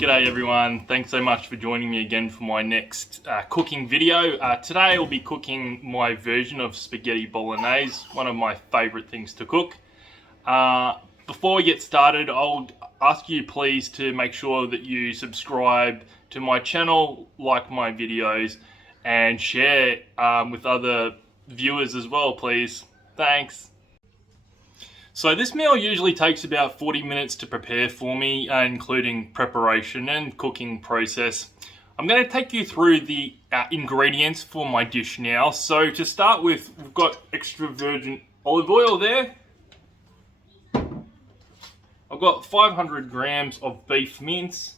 G'day everyone, thanks so much for joining me again for my next cooking video. Today I'll be cooking my version of spaghetti bolognese, one of my favourite things to cook. Before we get started, I'll ask you please to make sure that you subscribe to my channel, like my videos, and share with other viewers as well, please. Thanks. So this meal usually takes about 40 minutes to prepare for me, including preparation and cooking process. I'm going to take you through the ingredients for my dish now. So to start with, we've got extra virgin olive oil there. I've got 500 grams of beef mince.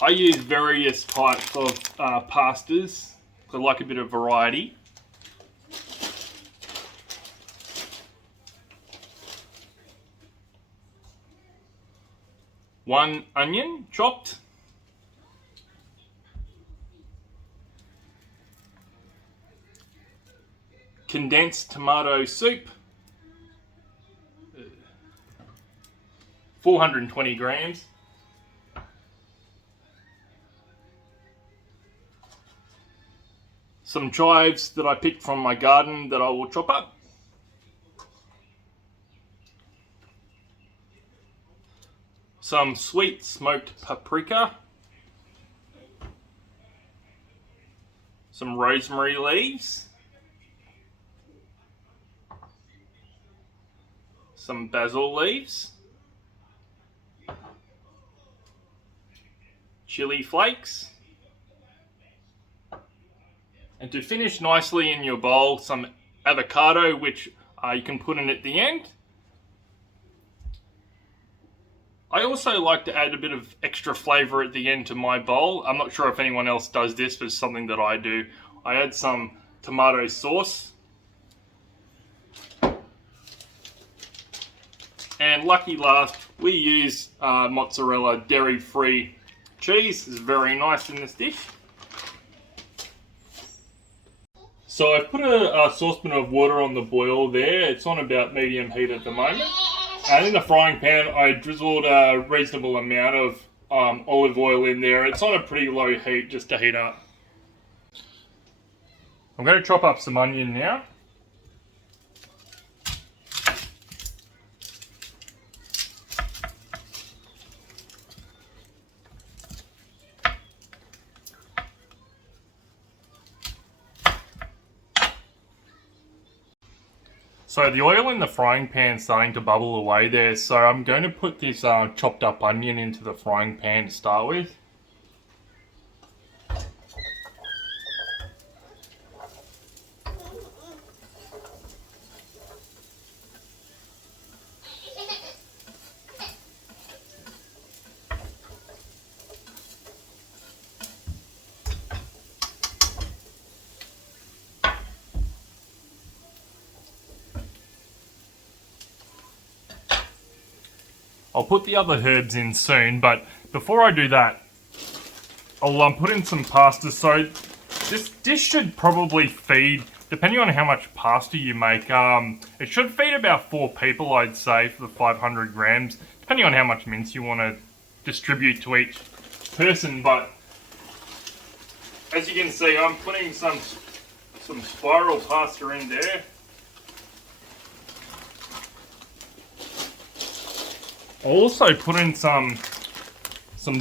I use various types of pastas. I like a bit of variety. One onion chopped. Condensed tomato soup. 420 grams. Some chives that I picked from my garden that I will chop up. Some sweet smoked paprika. Some rosemary leaves. Some basil leaves. Chili flakes. And to finish nicely in your bowl, some avocado, which you can put in at the end. I also like to add a bit of extra flavour at the end to my bowl. I'm not sure if anyone else does this, but it's something that I do. I add some tomato sauce. And lucky last, we use mozzarella dairy-free cheese. It's very nice in this dish. So I've put a saucepan of water on the boil there. It's on about medium heat at the moment. And in the frying pan, I drizzled a reasonable amount of olive oil in there. It's on a pretty low heat just to heat up. I'm going to chop up some onion now. So the oil in the frying pan is starting to bubble away there, so I'm going to put this chopped up onion into the frying pan to start with. I'll put the other herbs in soon, but before I do that, I'll put in some pasta. So this dish should probably feed, depending on how much pasta you make, it should feed about 4 people, I'd say, for the 500 grams, depending on how much mince you want to distribute to each person. But as you can see, I'm putting some spiral pasta in there. I'll also put in some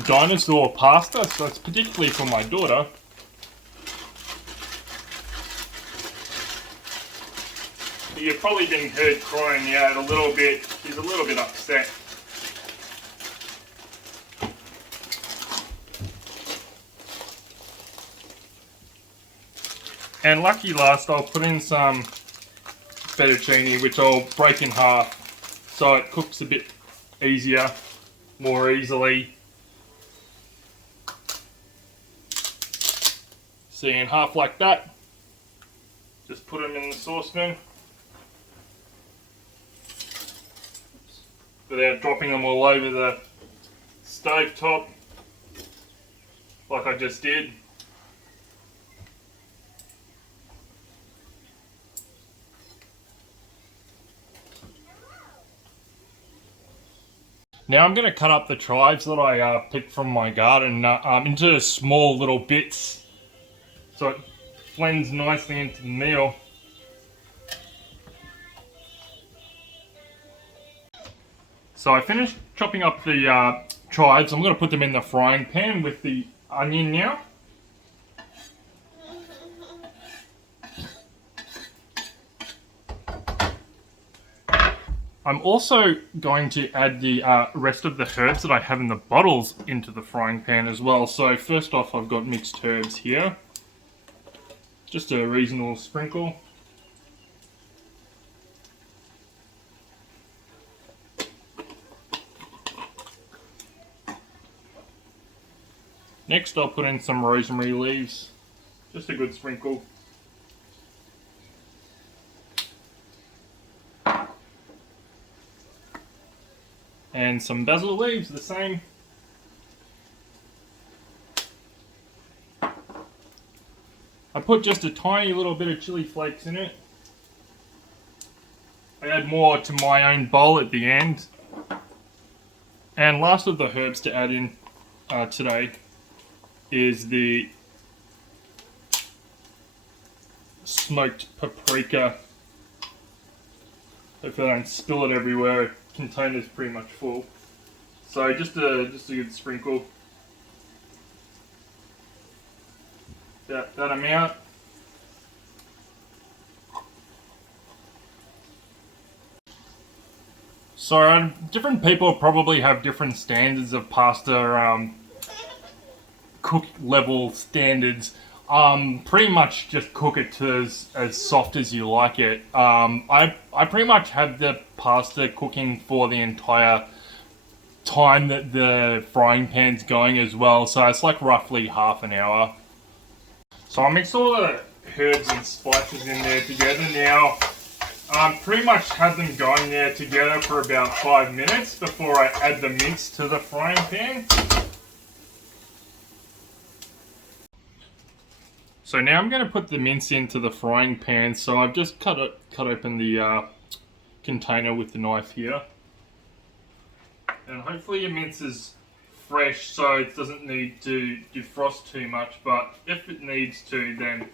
dinosaur pasta, so it's particularly for my daughter. You've probably been heard crying out a little bit. She's a little bit upset. And lucky last, I'll put in some fettuccine, which I'll break in half so it cooks a bit easier, more easily. See, in half like that. Just put them in the saucepan without dropping them all over the stove top like I just did. Now I'm going to cut up the chives that I picked from my garden into small little bits so it blends nicely into the meal. So I finished chopping up the chives. I'm going to put them in the frying pan with the onion now. I'm also going to add the rest of the herbs that I have in the bottles into the frying pan as well. So first off, I've got mixed herbs here. Just a reasonable sprinkle. Next, I'll put in some rosemary leaves. Just a good sprinkle. And some basil leaves, the same. I put just a tiny little bit of chili flakes in it. I add more to my own bowl at the end. And last of the herbs to add in today is the smoked paprika. Hopefully I don't spill it everywhere. The container's pretty much full. So just a good sprinkle. That amount. So different people probably have different standards of pasta, cook level standards. Pretty much just cook it to as soft as you like it. I pretty much have the pasta cooking for the entire time that the frying pan's going as well, so it's like roughly half an hour. So I mixed all the herbs and spices in there together now. Pretty much had them going there together for about 5 minutes before I add the mince to the frying pan. So now I'm going to put the mince into the frying pan. So I've just cut open the container with the knife here. And hopefully your mince is fresh so it doesn't need to defrost too much. But if it needs to, then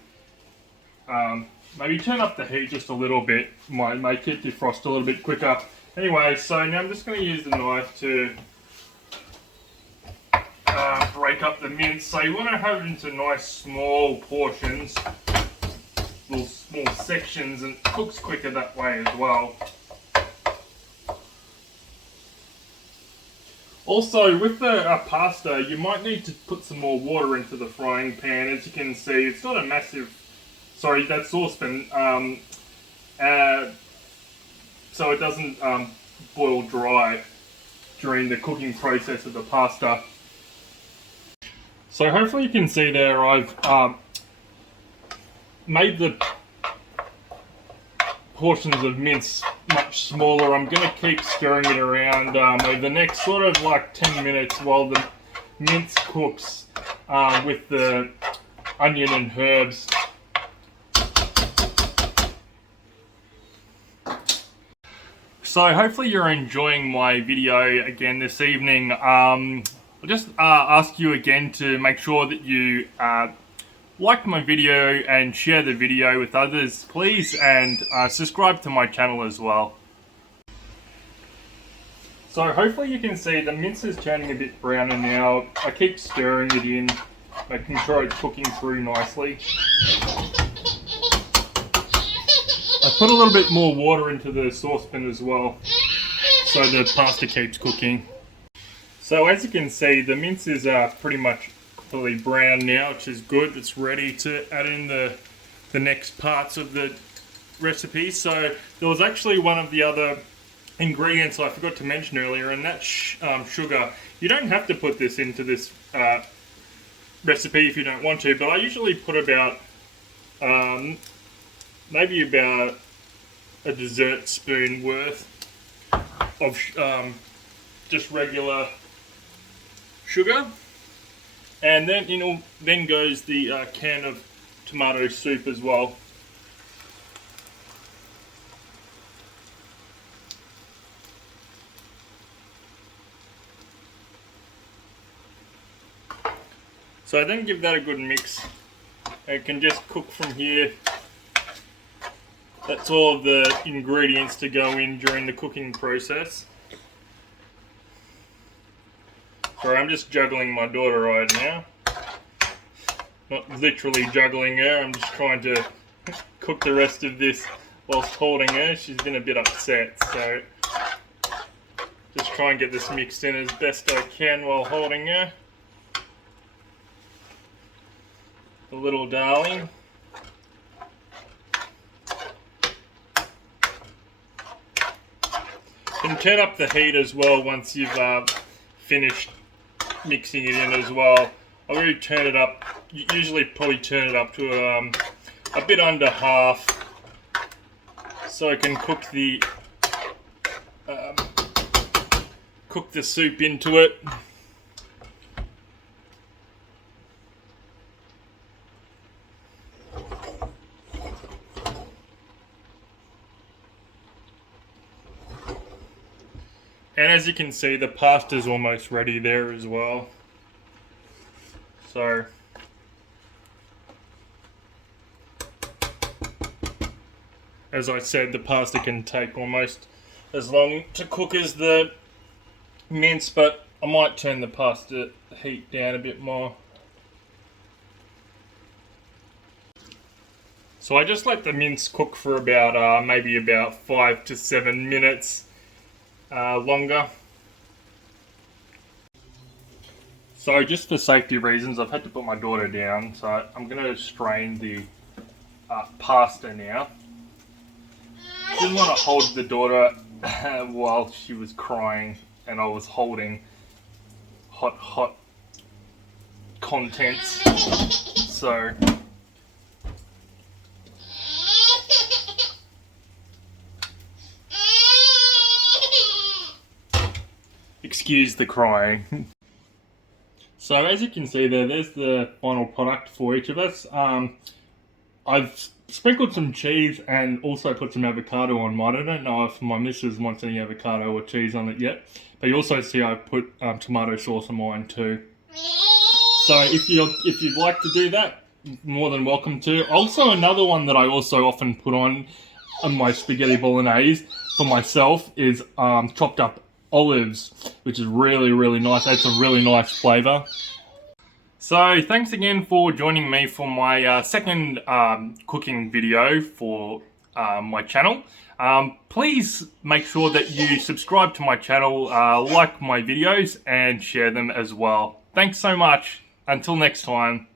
maybe turn up the heat just a little bit. Might make it defrost a little bit quicker. Anyway, so now I'm just going to use the knife to break up the mince. So you want to have it into nice small portions, little small sections, and it cooks quicker that way as well. Also, with the pasta, you might need to put some more water into the frying pan. As you can see, it's not a massive, sorry, that saucepan, so it doesn't boil dry during the cooking process of the pasta. So hopefully you can see there I've made the portions of mince much smaller. I'm going to keep stirring it around over the next sort of like 10 minutes while the mince cooks with the onion and herbs. So hopefully you're enjoying my video again this evening. I'll just ask you again to make sure that you like my video and share the video with others, please, and subscribe to my channel as well. So hopefully you can see the mince is turning a bit browner now. I keep stirring it in, making sure it's cooking through nicely. I put a little bit more water into the saucepan as well, so the pasta keeps cooking. So as you can see, the mince is pretty much fully brown now, which is good. It's ready to add in the next parts of the recipe. So there was actually one of the other ingredients I forgot to mention earlier, and that's sugar. You don't have to put this into this recipe if you don't want to, but I usually put about maybe about a dessert spoon worth of just regular sugar, and then goes the can of tomato soup as well. So I then give that a good mix. It can just cook from here. That's all of the ingredients to go in during the cooking process. Sorry, I'm just juggling my daughter right now. Not literally juggling her, I'm just trying to cook the rest of this whilst holding her. She's been a bit upset, so just try and get this mixed in as best I can while holding her. The little darling. You can turn up the heat as well once you've finished mixing it in as well. I really turn it up, usually probably turn it up to a bit under half, so I can cook the soup into it. And as you can see, the pasta's almost ready there as well. So as I said, the pasta can take almost as long to cook as the mince, but I might turn the pasta heat down a bit more. So I just let the mince cook for about maybe about 5 to 7 minutes longer. So just for safety reasons, I've had to put my daughter down, so I'm going to strain the pasta now. Didn't want to hold the daughter while she was crying and I was holding hot contents. So excuse the crying. So as you can see there's the final product for each of us. I've sprinkled some cheese and also put some avocado on mine. I don't know if my missus wants any avocado or cheese on it yet, but you also see I've put tomato sauce on mine too. So if you'd like to do that, more than welcome to. Also another one that I also often put on my spaghetti bolognese for myself is chopped up olives, which is really nice. That's a really nice flavour. So thanks again for joining me for my second cooking video for my channel. Please make sure that you subscribe to my channel, like my videos and share them as well. Thanks so much. Until next time.